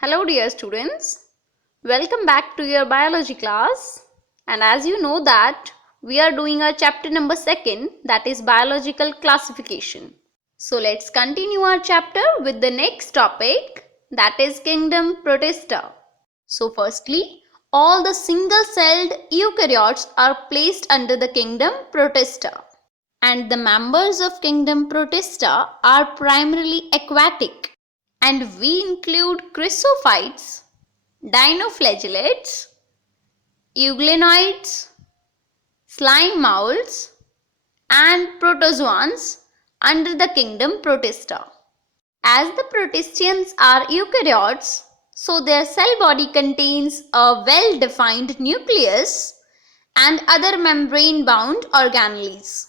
Hello dear students, welcome back to your biology class, and as you know that we are doing our chapter number 2, that is biological classification. So let's continue our chapter with the next topic, that is kingdom Protista. So firstly, all the single-celled eukaryotes are placed under the kingdom Protista, and the members of kingdom Protista are primarily aquatic. And we include chrysophytes, dinoflagellates, euglenoids, slime molds, and protozoans under the kingdom Protista. As the protistians are eukaryotes, so their cell body contains a well-defined nucleus and other membrane-bound organelles.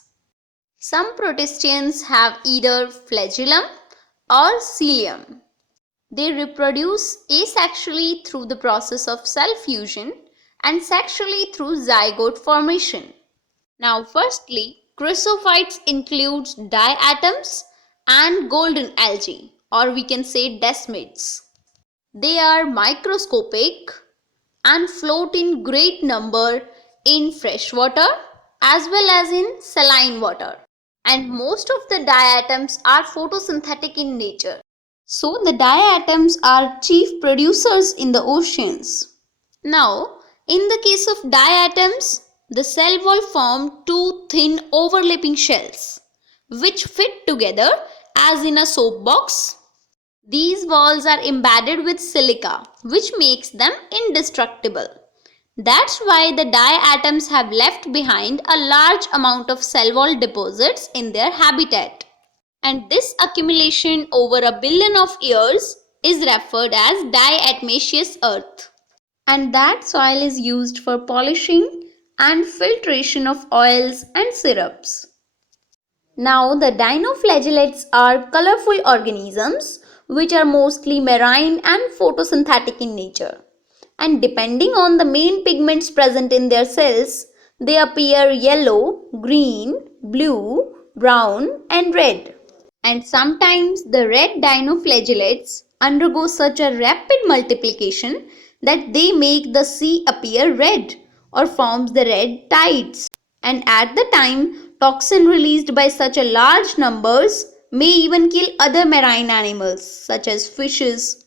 Some protistians have either flagellum or cilium. They reproduce asexually through the process of cell fusion and sexually through zygote formation. Now firstly, chrysophytes includes diatoms and golden algae, or we can say desmids. They are microscopic and float in great number in fresh water as well as in saline water. And most of the diatoms are photosynthetic in nature. So the diatoms are chief producers in the oceans. Now, in the case of diatoms, the cell wall forms two thin overlapping shells, which fit together as in a soap box. These walls are embedded with silica, which makes them indestructible. That's why the diatoms have left behind a large amount of cell wall deposits in their habitat. And this accumulation over a billion of years is referred as diatomaceous earth. And that soil is used for polishing and filtration of oils and syrups. Now the dinoflagellates are colorful organisms which are mostly marine and photosynthetic in nature. And depending on the main pigments present in their cells, they appear yellow, green, blue, brown and red. And sometimes the red dinoflagellates undergo such a rapid multiplication that they make the sea appear red or forms the red tides. And at the time, toxin released by such a large numbers may even kill other marine animals such as fishes.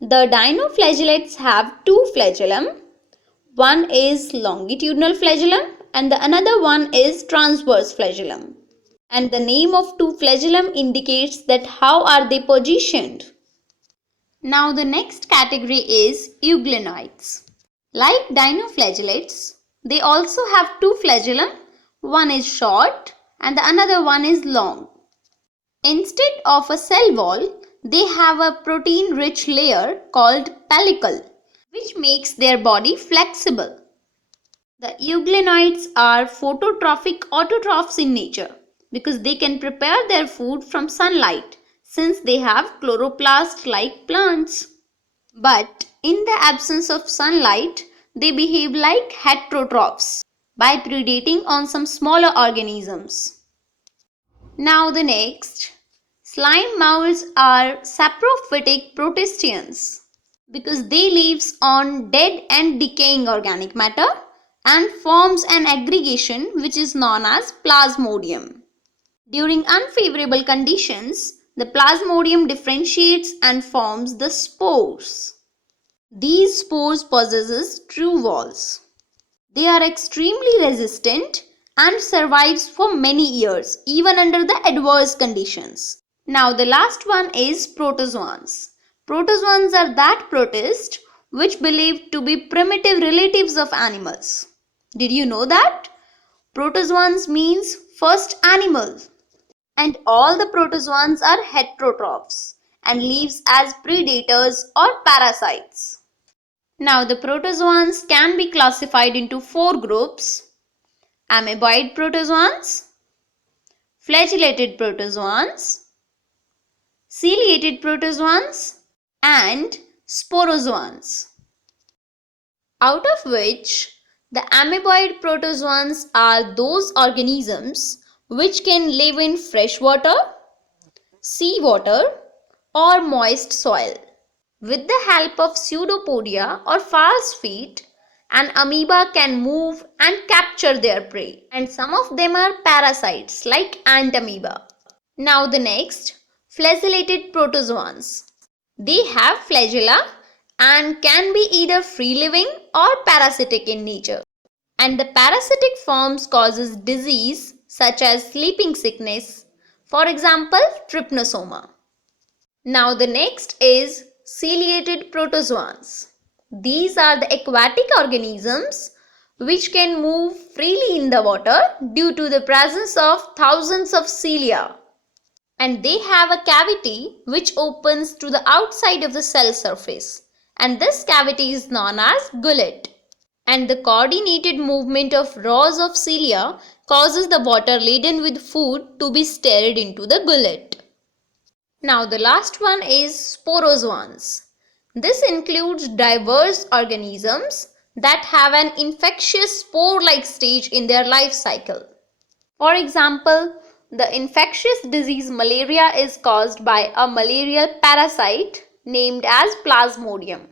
The dinoflagellates have two flagellum. One is longitudinal flagellum and the another one is transverse flagellum. And the name of two flagellum indicates that how are they positioned. Now the next category is euglenoids. Like dinoflagellates, they also have two flagellum. One is short and the another one is long. Instead of a cell wall, they have a protein-rich layer called pellicle, which makes their body flexible. The euglenoids are phototrophic autotrophs in nature because they can prepare their food from sunlight since they have chloroplast like plants. But in the absence of sunlight, they behave like heterotrophs by predating on some smaller organisms. Now the next, slime molds are saprophytic protistians because they lives on dead and decaying organic matter and forms an aggregation which is known as plasmodium. During unfavorable conditions, the plasmodium differentiates and forms the spores. These spores possess true walls. They are extremely resistant and survives for many years even under the adverse conditions. Now the last one is protozoans. Protozoans are that protist which believed to be primitive relatives of animals. Did you know that? Protozoans means first animals. And all the protozoans are heterotrophs and lives as predators or parasites. Now the protozoans can be classified into four groups: amoeboid protozoans, flagellated protozoans, ciliated protozoans and sporozoans. Out of which the amoeboid protozoans are those organisms which can live in fresh water, sea water or moist soil. With the help of pseudopodia or false feet, an amoeba can move and capture their prey. And some of them are parasites like ant amoeba. Now the next, flagellated protozoans. They have flagella and can be either free-living or parasitic in nature. And the parasitic forms causes disease such as sleeping sickness, for example, trypanosoma. Now the next is ciliated protozoans. These are the aquatic organisms which can move freely in the water due to the presence of thousands of cilia. And they have a cavity which opens to the outside of the cell surface. And this cavity is known as gullet. And the coordinated movement of rows of cilia causes the water laden with food to be stirred into the gullet. Now the last one is sporozoans. This includes diverse organisms that have an infectious spore-like stage in their life cycle. For example, the infectious disease malaria is caused by a malarial parasite named as Plasmodium.